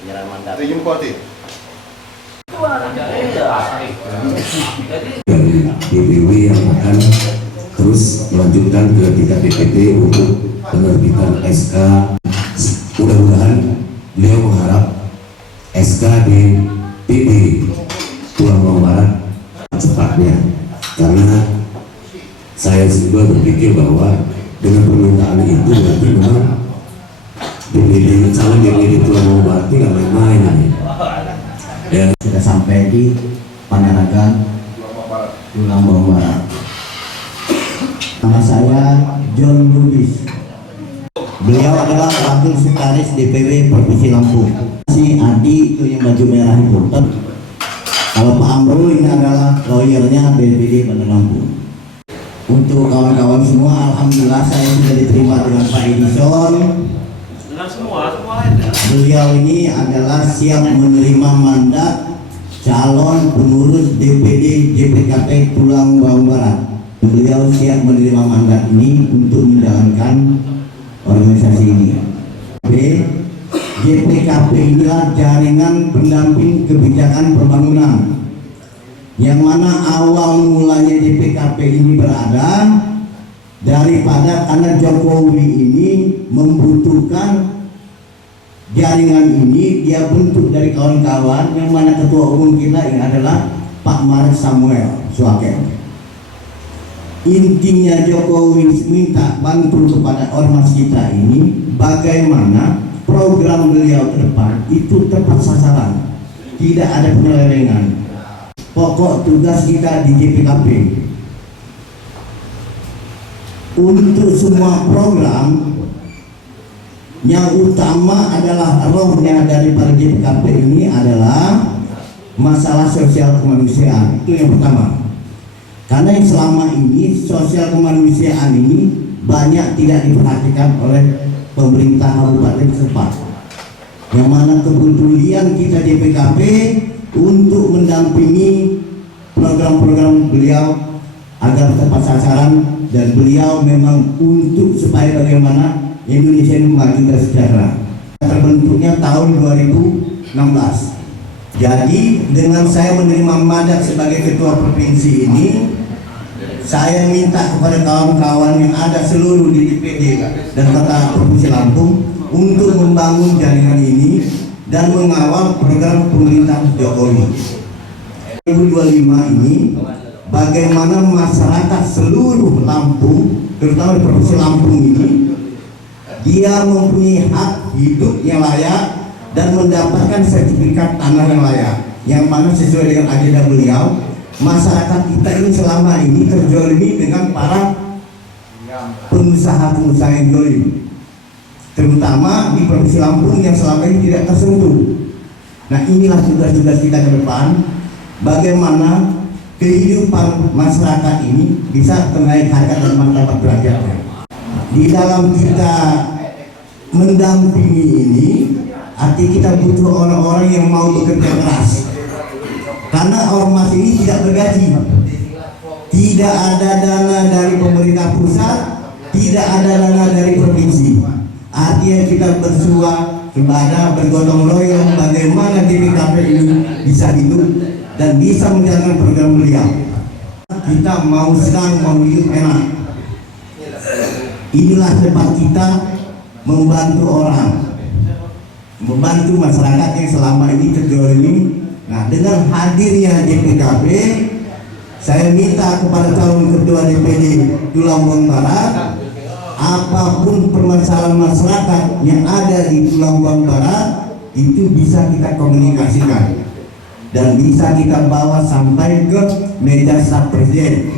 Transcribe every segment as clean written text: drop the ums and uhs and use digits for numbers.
penyerahan mandat. Setuju Bupati? DPW yang akan terus melanjutkan ke tingkat DPT untuk penerbitan SK. Mudah-mudahan beliau mengharap SK di PD Tulang Bawang Barat cepatnya, karena saya juga berpikir bahwa dengan permintaan itu berarti memang calon DPD Tulang Bawang Barat tidak main-main ini. Dan sudah sampai di Panaragan Tulang Bawang Barat. Nama saya John Lubis. Beliau adalah wakil sekretaris DPW Provinsi Lampung. Si Adi itu yang baju merah itu. Kalau Pak Amro ini adalah lawyernya DPD Bandar Lampung. Untuk kawan-kawan semua, alhamdulillah saya sudah diterima dengan Pak Edison. Beliau ini adalah siap menerima mandat calon pengurus DPD JPKP Tulang Bawang Barat. Beliau siap menerima mandat ini untuk menjalankan organisasi ini. JPKP inilah jaringan pendamping kebijakan pembangunan, yang mana awal mulanya JPKP ini berada daripada karena Jokowi ini membutuhkan jaringan ini, dia bentuk dari kawan-kawan, yang mana ketua umum kita ini adalah Pak Maret Samuel Suaken. Intinya Jokowi minta bantu kepada ormas kita ini bagaimana program beliau ke depan itu tepat sasaran, tidak ada penyelewengan. Pokok tugas kita di JPKP untuk semua program yang utama adalah rohnya dari JPKP ini adalah masalah sosial kemanusiaan. Itu yang pertama. Karena yang selama ini sosial kemanusiaan ini banyak tidak diperhatikan oleh pemerintah kabupaten setempat. Yang mana kepedulian kita JPKP untuk mendampingi program-program beliau agar tepat sasaran, dan beliau memang untuk supaya bagaimana Indonesia ini maju dan sejahtera. Terbentuknya tahun 2016. Jadi dengan saya menerima mandat sebagai ketua provinsi ini, saya minta kepada kawan-kawan yang ada seluruh di DPD dan kota Provinsi Lampung untuk membangun jaringan ini dan mengawal program pemerintah Jokowi. 2025 ini bagaimana masyarakat seluruh Lampung, terutama di Provinsi Lampung ini, dia mempunyai hak hidup yang layak dan mendapatkan sertifikat tanah yang layak, yang mana sesuai dengan agenda beliau. Masyarakat kita ini selama ini terzolimi dengan para pengusaha-pengusaha yang zolim, terutama di Provinsi Lampung yang selama ini tidak tersentuh. Nah, inilah tugas-tugas kita ke depan, bagaimana kehidupan masyarakat ini bisa menaik harga dan martabat derajatnya. Di dalam kita mendampingi ini, arti kita butuh orang-orang yang mau bekerja keras, karena ormas ini tidak bergaji, tidak ada dana dari pemerintah pusat, tidak ada dana dari provinsi. Artinya kita bersua kepada bergotong royong bagaimana JPKP ini bisa hidup dan bisa menjalankan program beliau. Kita mau senang, mau hidup enak. Inilah tempat kita membantu orang, membantu masyarakat yang selama ini terzolimi. Nah, dengan hadirnya JPKP, saya minta kepada calon ketua DPD Tulang Bawang Barat, apapun permasalahan masyarakat yang ada di Tulang Bawang Barat itu bisa kita komunikasikan dan bisa kita bawa sampai ke meja staf presiden.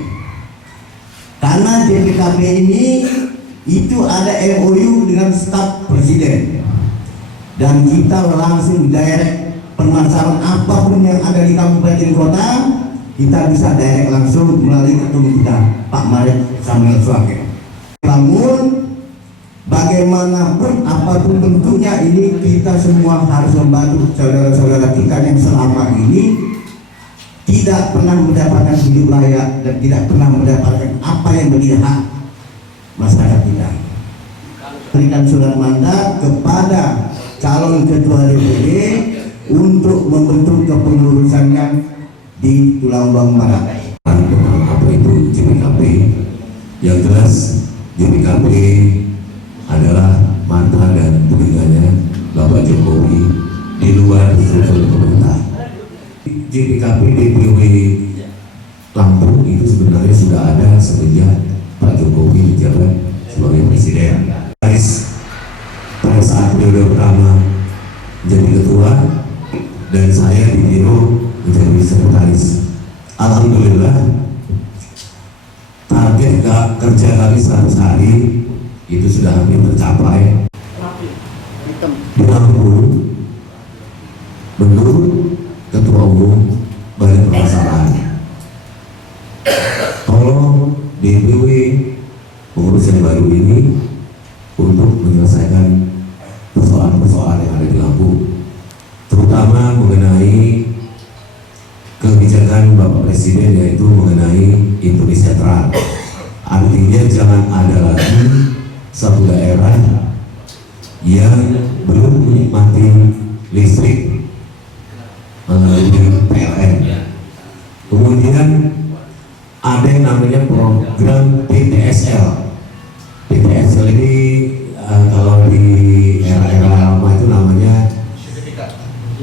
Karena JPKP ini itu ada MOU dengan staf presiden, dan kita langsung direct permasalahan apapun yang ada di kabupaten kota, kita bisa direct langsung melalui ketua kita Pak Maret Samuel Suaken. Namun bagaimanapun apapun bentuknya ini, kita semua harus membantu saudara-saudara kita yang selama ini tidak pernah mendapatkan hidup layak dan tidak pernah mendapatkan apa yang menjadi hak masyarakat kita. Berikan surat mandat kepada calon ketua DPD untuk membentuk kepengurusannya di Tulambang Barat. Tentang apa itu JPKP? Yang jelas JPKP adalah mantan dan telinganya Bapak Jokowi di luar struktur pemerintah. JPKP DPW Lampung itu sebenarnya sudah ada semenjak Pak Jokowi menjabat sebagai presiden. Pada saat periode pertama menjadi ketua dan saya di Biro menjadi sekretaris. Alhamdulillah target kerja kami 100 hari itu sudah hampir tercapai. Di Lampung menurut Ketua Umum banyak permasalahan. Tolong DPW pengurus yang baru ini untuk menyelesaikan persoalan-persoalan yang ada di Lampung, terutama mengenai kebijakan Bapak Presiden, yaitu mengenai Indonesia Terang. Artinya jangan ada lagi satu daerah yang belum menikmati listrik melalui PLN. Kemudian ada yang namanya program PTSL. PTSL ini kalau di era-era lama itu namanya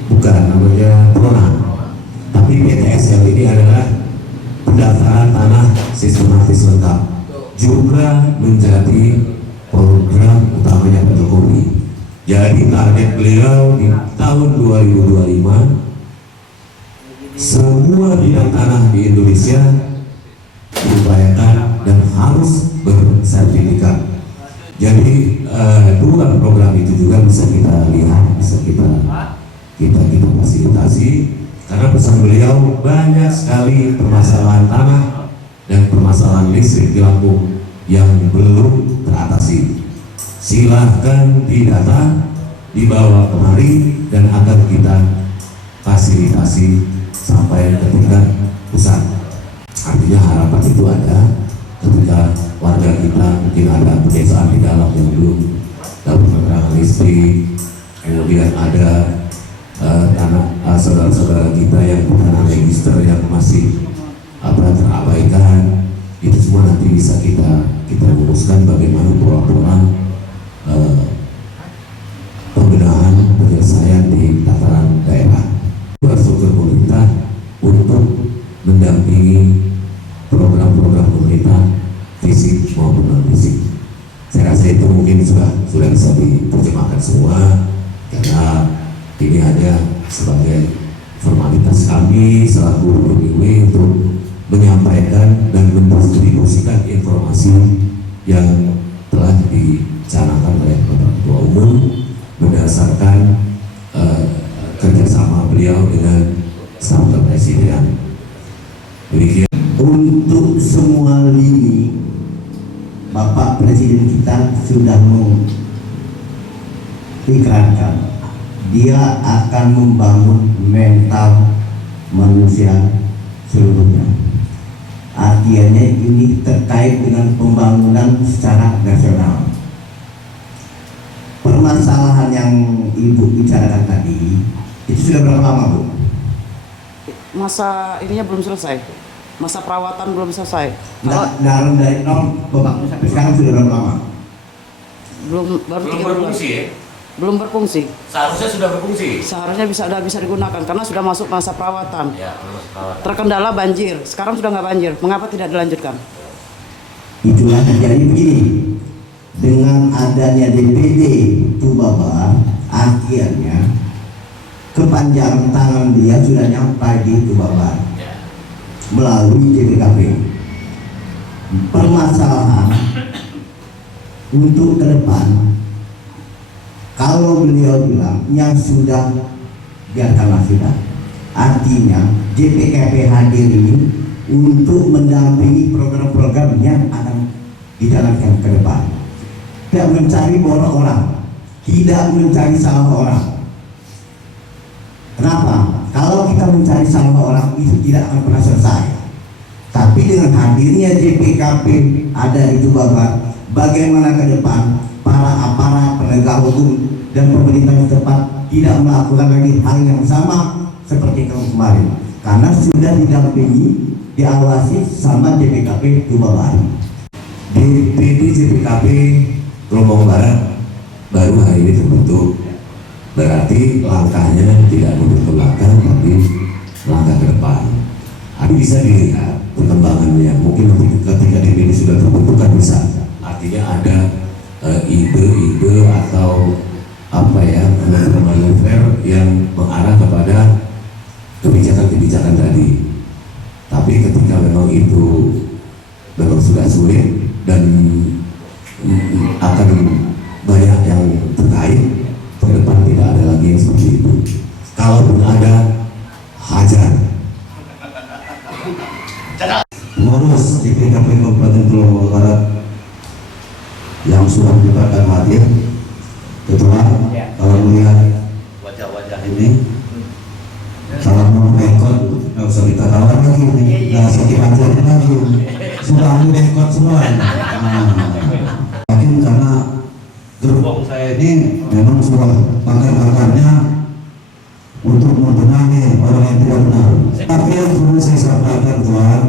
bukan, namanya Prona. Tapi PTSL ini adalah pendaftaran tanah sistematis lengkap, juga menjadi program utamanya Pak Jokowi. Jadi target beliau di tahun 2025 semua bidang tanah di Indonesia diupayakan dan harus bersertifikat. Jadi dua program itu juga bisa kita lihat, bisa kita fasilitasi, karena pesan beliau banyak sekali permasalahan tanah dan permasalahan listrik di Lampung yang belum teratasi. Silahkan didata, dibawa kemari dan akan kita fasilitasi sampai ke tingkat pusat. Artinya harapan itu ada ketika warga kita mungkin ada pedesaan di dalam yang belum dapat penerangan listrik, kemudian ada tanah saudara-saudara kita yang tanah register yang masih terabaikan, itu semua nanti bisa kita uruskan bagaimana pola-pola pembenahan penyelesaian di tataran daerah. Struktur pemerintah untuk mendampingi program-program pemerintah fisik maupun non fisik. Saya rasa itu mungkin sudah bisa diterjemahkan semua, karena ini hanya sebagai formalitas kami selaku DPW untuk menyampaikan dan mendistribusikan informasi yang telah dicanangkan oleh Bapak Ketua Umum berdasarkan kerjasama beliau dengan staf kepresidenan. Demikian. Untuk semua lini, Bapak Presiden kita sudah mengikrarkan dia akan membangun mental manusia seluruhnya. Artinya ini terkait dengan pembangunan secara nasional. Permasalahan yang Ibu bicarakan tadi itu sudah berapa lama, Bu? Masa ininya belum selesai, masa perawatan belum selesai. Dari nol pembangunan sampai sekarang sudah berapa lama? Baru 3 bulan. Berfungsi ya? Belum berfungsi. Seharusnya sudah berfungsi. Seharusnya bisa digunakan karena sudah masuk masa perawatan. Ya, Terkendala banjir. Sekarang sudah nggak banjir. Mengapa tidak dilanjutkan? Itulah terjadi begini. Dengan adanya DPD Tubabar, akhirnya kepanjangan tangan dia sudah nyampai di Tubabar melalui JPKP. Permasalahan untuk ke depan, kalau beliau bilang yang sudah biarkanlah sudah. Artinya JPKP hadir ini untuk mendampingi program-program yang akan dijalankan ke depan. Tidak mencari borok orang, tidak mencari salah orang. Kenapa? Kalau kita mencari salah orang itu tidak akan pernah selesai. Tapi dengan hadirnya JPKP ada di Tubabar, bagaimana ke depan para aparat penegak hukum dan pemerintah setempat tidak melakukan lagi hal yang sama seperti tahun kemarin, karena sudah didampingi, diawasi sama JPKP Tuba Baru. PD JPKP Lombok Barat baru hari ini terbentuk, berarti langkahnya tidak mundur ke belakang tapi langkah ke depan. Tapi bisa dilihat perkembangannya, mungkin nanti ketika DPD sudah terbentuk kan bisa, artinya ada ide-ide atau apa ya, manuver yang mengarah kepada kebijakan-kebijakan tadi. Tapi ketika memang itu memang sudah sulit dan akan banyak yang terkait, ke depan tidak ada lagi yang seperti itu. Kalaupun ada, hajar. Pengurus JPKP Kabupaten Pulau Lombok Barat yang sudah menyempatkan hadir, ketua, kalau melihat wajah-wajah ini, salam rekod, nggak usah kita tawar lagi nih, nggak usah diajarin lagi, sudah ambil rekod semua. Mungkin karena gerbong saya ini memang sudah pakar-pakarnya untuk membenahi orang yang tidak benar. Tapi yang perlu saya sampaikan Tuhan,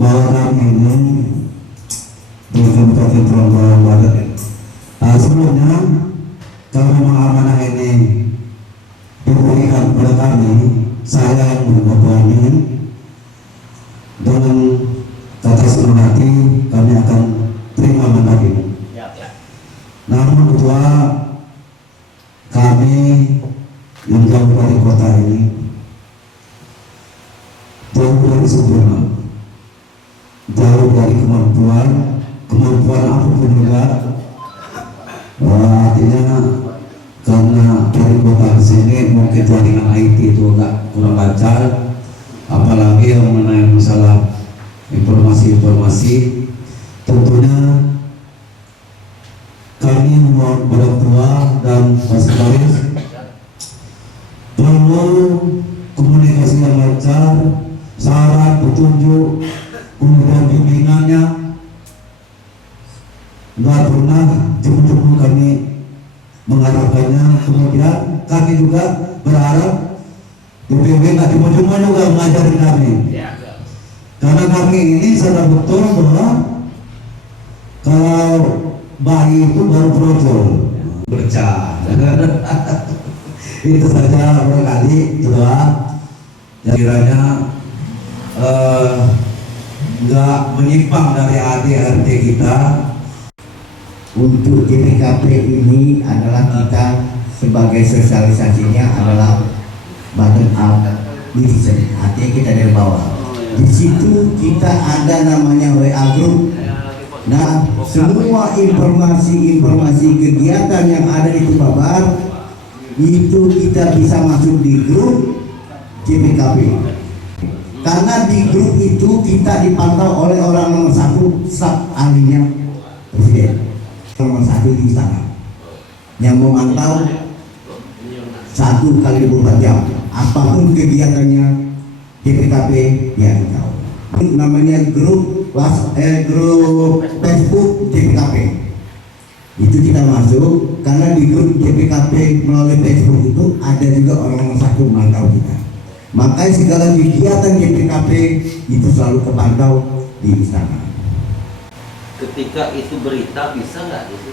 bahwa kami ini di Kabupaten Pulau Lombok Barat, sebelumnya kalau memang amanah ini diberikan kepada kami, saya yang mengumpulkannya dengan kata senang hati kami akan terima mandat ini. Namun ketua kami yang jauh dari kota ini jauh dari sempurna, jauh dari kemampuan apapun juga. Artinya karena dari kota ke sini mungkin jaringan IT itu agak kurang lancar, apalagi yang mengenai masalah informasi-informasi. Tentunya kami mohon kepada ketua dan sekretaris perlu komunikasi yang lancar, saran, petunjuk, kemudian bimbingannya. Nggak pernah jemput-jemput kami mengharapkannya. Kemudian kami juga berharap DPW nggak cuma-cuma juga mengajari kami, karena kami ini sadar betul bahwa kalau bayi itu baru brojol bercanda. Itu saja barangkali ketua, yang kiranya nggak menyimpang dari ADRT kita. Untuk JPKP ini adalah kita sebagai sosialisasinya adalah bottom up division, artinya kita dari bawah. Di situ kita ada namanya WA group. Nah, semua informasi kegiatan yang ada di Tuba Barat itu kita bisa masuk di grup JPKP. Karena di grup itu kita dipantau oleh orang nomor 1 staf ahlinya Presiden, nomor 1 di istana, yang memantau 1 kali 24 jam apapun kegiatannya JPKP dia tahu. Namanya grup grup Facebook JPKP. Itu kita masuk karena di grup JPKP melalui Facebook itu ada juga orang nomor 1 memantau kita. Makanya segala kegiatan JPKP itu selalu kepantau di istana. Ketika itu berita bisa nggak itu?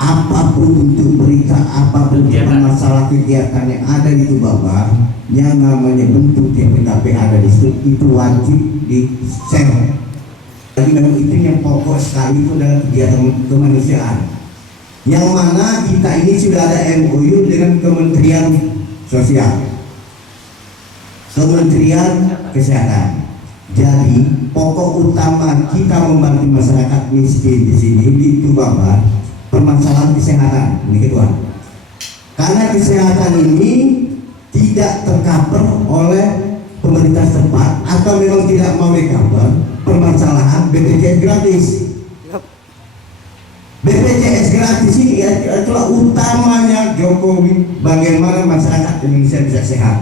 Apapun bentuk berita, apapun masalah kegiatan yang ada di Tuba Barat, yang namanya bentuk JPKP ada di situ, itu wajib di share. Jadi memang itu yang pokok sekali itu adalah kegiatan kemanusiaan. Yang mana kita ini sudah ada MOU dengan Kementerian Sosial, Kementerian Kesehatan. Jadi pokok utama kita membantu masyarakat miskin di sini di Tuba Barat permasalahan kesehatan ini kedua. Karena kesehatan ini tidak tercover oleh pemerintah setempat atau memang tidak mau recover permasalahan BPJS gratis. BPJS gratis ini adalah utamanya Jokowi bagaimana masyarakat Indonesia bisa sehat.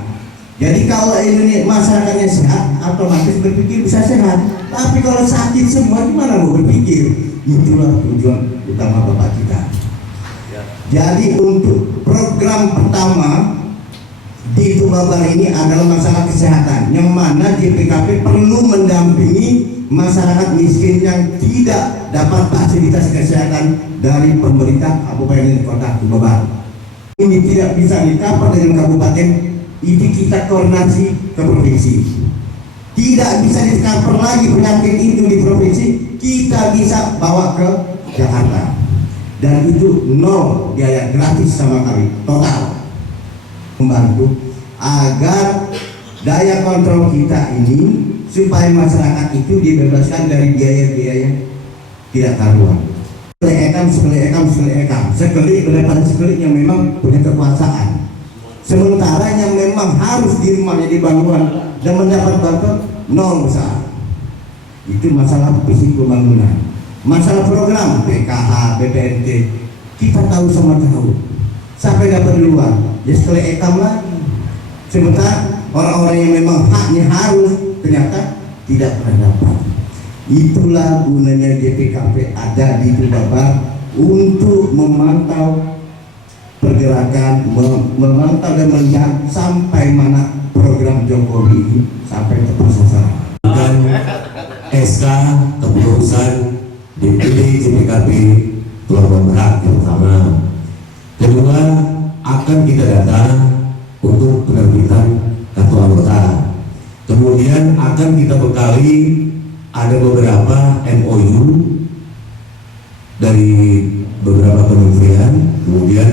Jadi kalau Indonesia masyarakatnya sehat, otomatis berpikir bisa sehat. Tapi kalau sakit semua gimana mau berpikir? Itulah tujuan utama Bapak kita. Jadi untuk program pertama di Tubabar ini adalah masalah kesehatan, yang mana JPKP perlu mendampingi masyarakat miskin yang tidak dapat fasilitas kesehatan dari pemerintah Kabupaten Kota Tubabar. Ini tidak bisa di-cover dengan kabupaten, ini kita koordinasi ke provinsi. Tidak bisa di-cover lagi penyakit itu di provinsi, kita bisa bawa ke Jakarta. Dan itu nol biaya, gratis sama kami, total. Membantu agar daya kontrol kita ini supaya masyarakat itu dibebaskan dari biaya-biaya tidak karuan. Sekali daripada sekali yang memang punya kekuasaan. Sementara yang memang harus di rumahnya dibangun dan mendapat bantuan nol besar. Itu masalah fisik pembangunan. Masalah program PKH, BPNT kita tahu sama tahu. Sampai dapat duluan, ya sekali ekam lagi. Sementara orang-orang yang memang haknya harus ternyata tidak pernah dapat. Itulah gunanya JPKP ada di Tubabar untuk memantau pergerakan, memantau dan melihat sampai mana program Jokowi ini sampai tepat sasaran. Dan SK kepengurusan DPD JPKP Pulau Merak yang pertama. Kedua, akan kita data untuk penerbitan kartu anggota. Kemudian akan kita bekali ada beberapa MOU dari beberapa kementerian, kemudian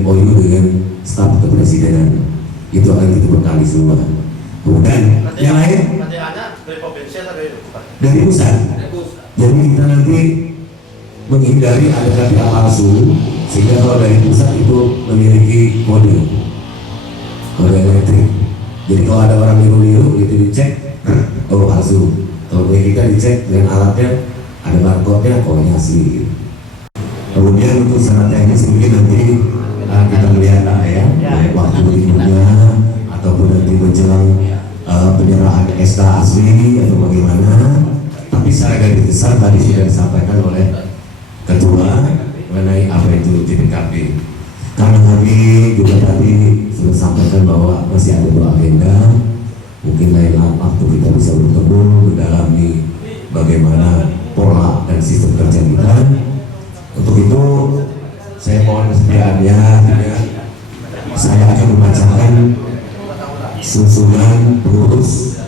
MOU dengan staf kepresidenan. Itu akan kita bekali semua. Kemudian yang lain dari pusat. Jadi kita nanti menghindari ada KPA palsu, sehingga kalau dari pusat itu memiliki kode elektrik. Jadi kalau ada orang niru-niru itu dicek, oh palsu. Kalau kita dicek dengan alatnya ada barcode-nya, oh ini asli. Kemudian untuk syarat teknis mungkin nanti kita melihat ya, waktu berikutnya ataupun nanti menjelang penyerahan SK asli atau bagaimana. Tapi secara garis besar tadi sudah disampaikan oleh Ketua mengenai apa itu JPKP. Karena kami juga tadi sudah sampaikan bahwa masih ada 2 agenda. Mungkin lain waktu kita bisa bertemu mendalami bagaimana pola dan sistem kerja kita. Untuk itu saya mohon kesediaannya, saya akan membacakan susunan pengurus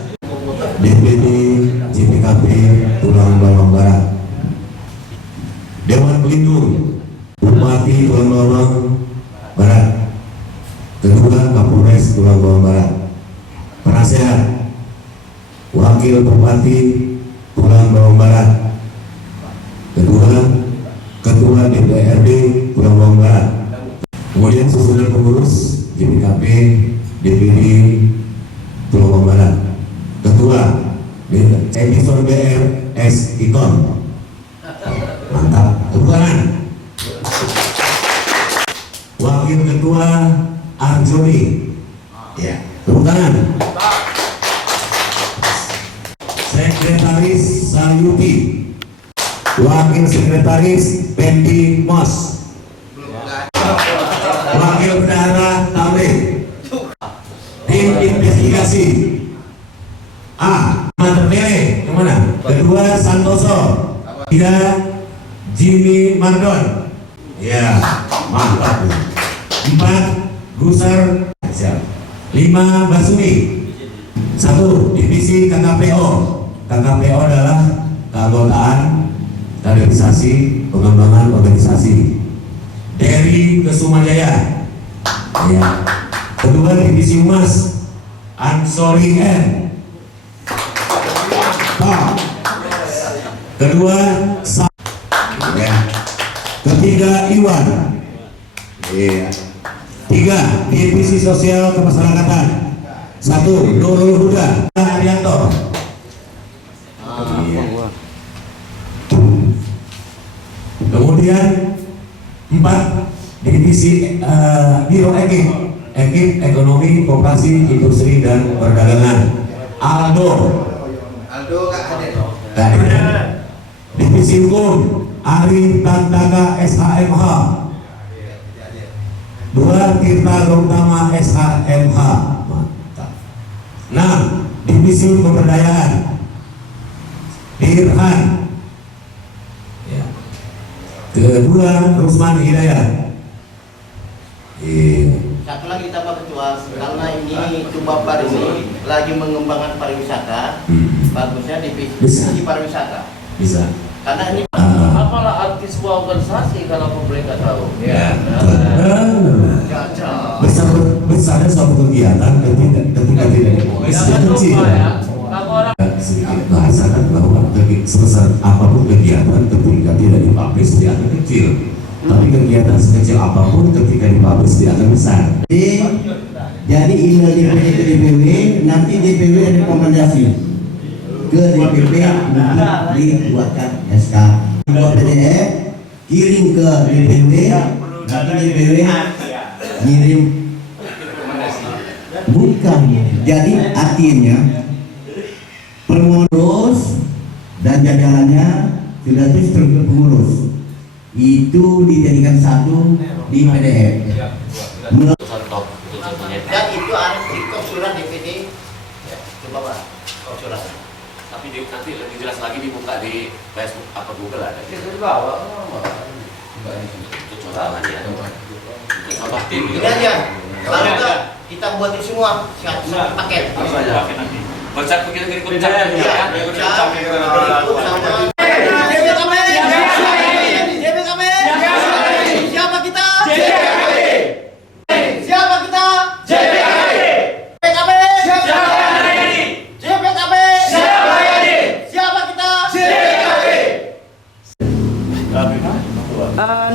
DPD JPKP Tulang Bawang Barat. Dewan Pelindung Bupati Tulang Bawang Barat. Kedua, Kapolres Tulang Bawang Barat. Penasehat Wakil Bupati Tulang Bawang Barat. Kedua, Ketua DPRD Tulang Bawang Barat. Kemudian susunan pengurus JPKP DPD Tulang Bawang Barat. Ketua Edison BR S. Iton. Mantap, tepuk tangan. Wakil Ketua Arjoni. Ya, tepuk tangan. Sekretaris Sayuti. Wakil Sekretaris Pendi Mos. Wakil Bendahara Tamrin. Tim investigasi A. Terpilih kemana? Kedua Santoso. 3 Jimmy Mardon. Ya, mantap. 4 Gusar. 5 Basuni. 1 Divisi KKPO. KKPO adalah keanggotaan, kaderisasi, pengembangan organisasi. Dari Kesumajaya. Ya. Kedua Divisi Humas Ansori N. Kedua ya. Ketiga Iwan. Iya. 3 Divisi Sosial Kemasyarakatan. 1 Nurul Huda Arianto. Iya. Kemudian 4 Divisi Biro Ekip Ekonomi, Koperasi, Industri dan Perdagangan. Aldo Kak ada. Divisi Hukum Ari Tandaka SHMH. 2 Tirta Gautama SHMH. Mantap. 6 Divisi Pemberdayaan Irhan. Ya. Kedua Rusman Hidayat. Satu lagi kita Pak Ketua, karena ini Tubabar ini lagi mengembangkan pariwisata, bagusnya Bisa. divisi pariwisata. Bisa. Karena ini Apalah arti sebuah organisasi kalau publik nggak tahu. Ya. Caca. Besarnya suatu kegiatan ketika tidak Jangan kecil. lupa ya, kalau orang Sedikit bahasakan bahwa sebesar apapun kegiatan ketika tidak dipublish dia akan kecil, tapi kegiatan sekecil apapun ketika dipublish dia akan besar. Jadi email DPD ke DPW, nanti DPW rekomendasi ke DPP untuk dibuatkan SK. Buat PDF, kirim ke DPW, nanti DPW ngirim. Bukan. Jadi artinya pengurus dan jajarannya sudah itu struktur pengurus itu dijadikan satu di PDF. Dan itu harus di kop surat DPD. Ya, coba Pak, kop surat. tapi nanti lebih jelas lagi dibuka di Facebook apa Google ada. Itu di bawah. Itu contoh aja. Itu contoh tim. Ini aja. Kalau enggak kita buat itu semua satu paket. Konsep begitu ikut capek Iya, ya. ikut sama siapa kita? Siapa kita? JPKB. JPKB. Siapa kita?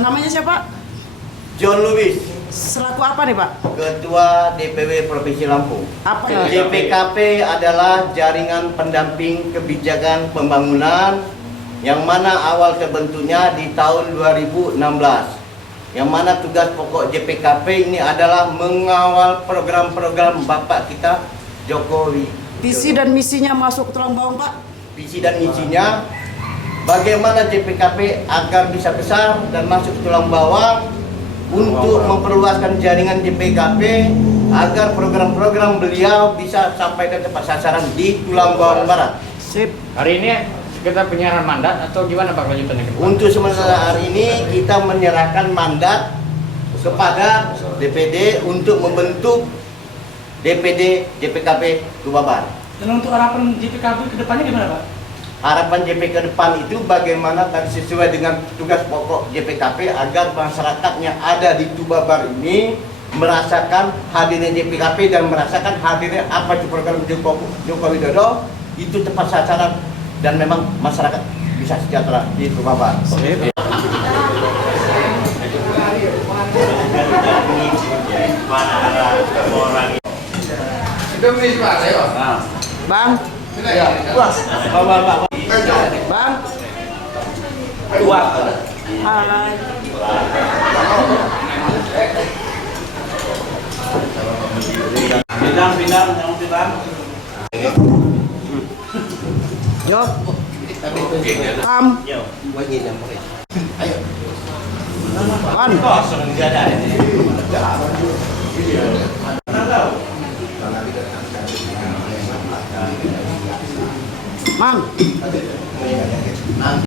Namanya siapa? John Lubis, Selaku apa nih Pak? Ketua DPW Provinsi Lampung. Apa? JPKP adalah jaringan pendamping kebijakan pembangunan yang mana awal terbentuknya di tahun 2016. Yang mana tugas pokok JPKP ini adalah mengawal program-program Bapak kita Jokowi. Visi dan misinya masuk ke tulang bawang Pak? Visi dan misinya bagaimana JPKP agar bisa besar dan masuk ke tulang bawang untuk memperluaskan jaringan JPKP agar program-program beliau bisa sampai ke tempat sasaran di tulang bawang barat. Sip. Hari ini kita penyerahan mandat atau gimana Pak lanjutannya? Untuk sementara hari ini kita menyerahkan mandat kepada DPD untuk membentuk DPD JPKP Tubabar. Dan untuk harapan JPKB ke depannya gimana Pak? Harapan JP ke depan itu bagaimana tadi sesuai dengan tugas pokok JPKP agar masyarakatnya ada di Tubabar ini merasakan hadirnya JPKP dan merasakan hadirnya apa itu program Joko Widodo itu tepat sasaran dan memang masyarakat bisa sejahtera di Tubabar. Bang. Bang. Hai. Yo. Am. Mang.